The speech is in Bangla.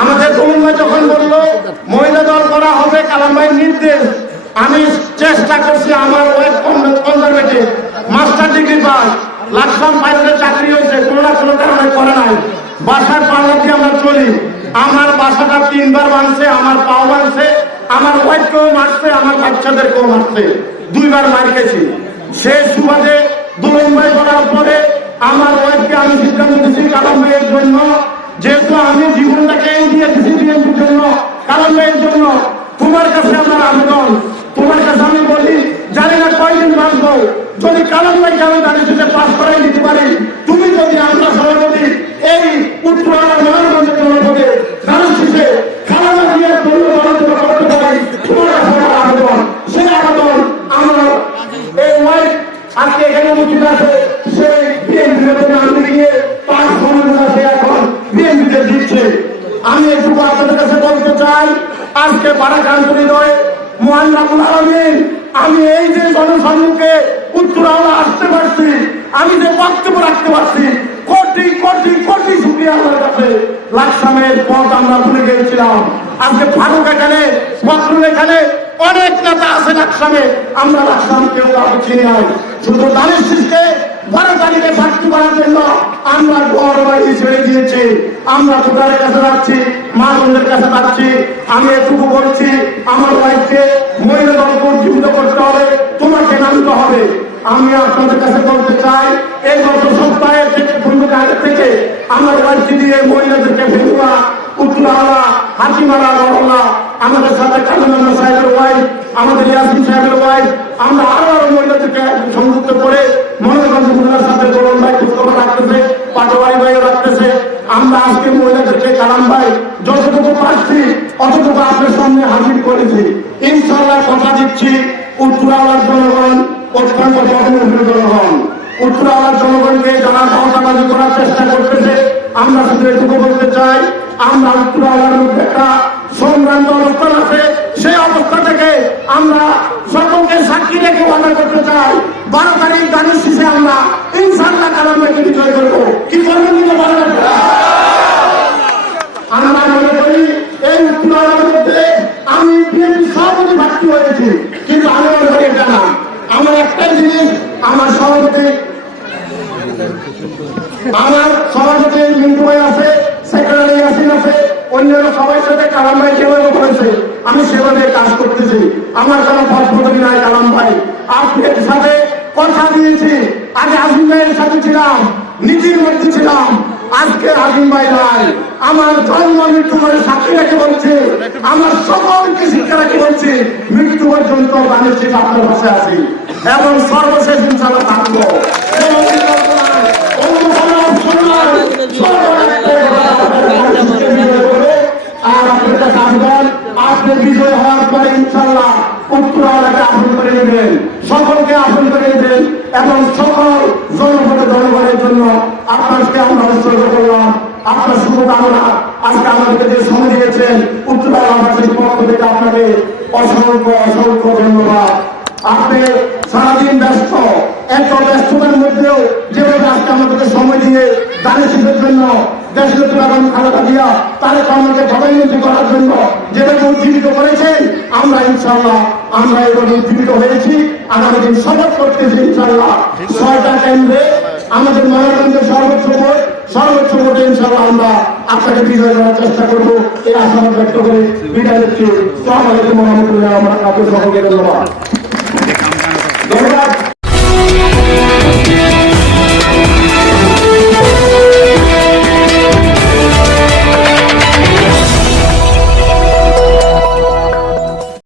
আমাদের তরুণ ভাই যখন বললো মহিলা দল করা হবে কালাম ভাইয়ের নির্দেশ, আমি চেষ্টা করছি আমার wife conservative master degree pass, Laksam পাইলটের চাকরি হয়েছে, কোনো না কোনো কারণে করে নাই। বাসার পাল্লা দিয়ে আমরা চলি, আমার বাসাটা 3 বার ভাঙছে, আমার পাও ভাঙছে, আমার ওয়াইফকেও মারছে, আমার বাচ্চাদেরকেও মারছে, 2 বার মার খেয়েছি। সে সুবাদে দুলন ভাই করার পরে আমার ওয়াইফকে আমি সিদ্ধান্ত দিচ্ছি কালাম ভাইয়ের জন্য, যেহেতু আমি জীবনটাকে দিয়ে দিচ্ছি বিএনপির জন্য, কালাম ভাইয়ের জন্য। তোমার কাছে আমার আবেদন, তোমার কাছে আমি বলি, জানি না কয়দিন বাঁচবো, যদি কালাম ভাইকে আমি জানি সেটা পাস করাই দিতে পারি, তুমি যদি আমরা সভাপতি এই উত্তর মহানগঞ্জের জনপদে গানের শেষে খালাদা দিয়ে করতে পারি, তোমার কাছে আমার আবেদন। সেই আবেদন আমার এই ওয়াইফ আজকে এখানে উপস্থিত আছে, সেই বিএনপি আমি গিয়ে 5 বছর আছে এখন বিএনপিতে দিচ্ছে। আমি একটু আপনাদের কাছে বলতে চাই, আজকে বারাকান্তরী নয় মহান রাব্বুল আলামিন, আমি এই যে জনসম্মুখে উত্তরাওয়ালা আসতে পারছি, আমি যে বক্তব্য রাখতে পারছি, কোটি কোটি কোটি শুকরিয়া আল্লাহর কাছে। লাকসামের পথ আমরা ভুলে গিয়েছিলাম, আজকে ফারুক এখানে, ফখরুল এখানে, অনেক নেতা আছে লাকসামে, আমরা লাকসাম কেউ কাউকে চিনি নাই। শুধু দানের শীষকে 12 তারিখে সাক্ষী করার জন্য আমরা ঘর বাড়ি ছেড়ে দিয়েছি, আমরা ভোটারের কাছে যাচ্ছি, মা বোনদের কাছে যাচ্ছি। আমি এটুকু বলছি, আমার ওয়াইফকে মহিলা দল জীবিত করতে হবে, তোমাকে নামতে হবে। আমি আপনাদের কাছে বলতে চাই, এই গত সপ্তাহের থেকে 15 আগে থেকে আমার ওয়াইফকে দিয়ে মহিলাদেরকে ভেঙুয়া, উত্তরাওয়ালা, হাতিমারা, বড়লা, আমাদের সাথে কালুমান্না সাহেবের ওয়াইফ, আমাদের ইয়াসিন সাহেবের ওয়াইফ, আমরা আরো মহিলাদেরকে সংযুক্ত করে মনোরঞ্জন মহিলার সাথে বরণ ভাই খোঁজখবর রাখতেছে, পাটোয়ারি ভাইও রাখতেছে। আমরা আজকে মহিলাদেরকে কালাম ভাই যতটুকু পারছি অতটুকু আপনার সামনে হাজির করেছি। ইনশাআল্লাহ কথা দিচ্ছি, উত্তরাওয়ালার জনগণ অত্যন্ত জনগণের জনগণ, উত্তরাওয়ালার জনগণকে যারা ক্ষমতাবাজি করার চেষ্টা করতেছে, আমরা শুধু এটুকু বলতে চাই, আমরা উত্তরাওয়ালার মধ্যে একটা সংক্রান্ত অবস্থান আছে, সেই অবস্থা থেকে আমরা সকলকে সাক্ষী রেখে ওয়াদা করতে চাই, 12 তারিখ গানের শেষে আমরা ইনশাআল্লাহ কালাম ভাইকে বিজয় করবো। কি করবেন কিন্তু বলেন, আমরা মনে করি এই উত্তরাওয়ালার মধ্যে আমি বিএনপি সভাপতি ভর্তি হয়েছি, কিন্তু আমি মনে করি এটা না। আমার একটাই জিনিস, আমার সভাপতি মিন্টু ভাই আছে, সেক্রেটারি ইয়াসিন আছে, অন্যান্য সবাই সাথে কালাম ভাই যেভাবে করেছে আমি সেভাবে কাজ করতেছি। আমার কোনো পদপদবি নাই কালাম ভাই, আপনার সাথে কথা দিয়েছি। আগে আজিম ভাইয়ের সাথে ছিলাম, নীতির মধ্যে ছিলাম, আজকে আজিম ভাই নাই। আমার জন্ম মৃত্যু করে সাক্ষী রেখে বলছি, আমার সকলকে শিক্ষা রেখে বলছি, মৃত্যু পর্যন্ত গানের শেষ আপনার পাশে আছি এবং সর্বশেষ ইনশাআল্লাহ থাকবো। আর আপনার কাছে আবেদন, আপনি বিজয় হওয়ার পরে ইনশাআল্লাহ উত্তরাওয়ালাকে আপন করে নেবেন, সকলকে আপন করে নেবেন এবং সকল জনগণের জন্য আপনাকে আমরা উৎসর্গ করলাম। আপনার শুভকামনা, আজকে আমাদেরকে যে সময় দিয়েছেন উত্তরাওয়ালার পক্ষ থেকে আপনাকে অসংখ্য অসংখ্য ধন্যবাদ। আপনি সারাদিন ব্যস্ত, এত ব্যস্ততার মধ্যেও যেভাবে আজকে আমাদেরকে সময় দিয়ে দানের শীষের জন্য দেশের তুলাগণ খালেদা জিয়া তারেক রহমানকে প্রধানমন্ত্রী করার জন্য যেভাবে উজ্জীবিত করেছেন, আমরা ইনশাআল্লাহ আমরা এভাবে উজ্জীবিত হয়েছি। আগামী দিন শপথ করতেছি ইনশাআল্লাহ 6টা কেন্দ্রে আমাদের মনোরঞ্জনের সর্বোচ্চ ভোটে ইনশাআল্লাহ আমরা আপনাকে বিজয় করার চেষ্টা করবো, এই আশাবাদ ব্যক্ত করে বিদায় দিচ্ছি। আসসালামু আলাইকুম ওয়া রাহমাতুল্লাহি ওয়া বারাকাতুহু। সকলকে ধন্যবাদ।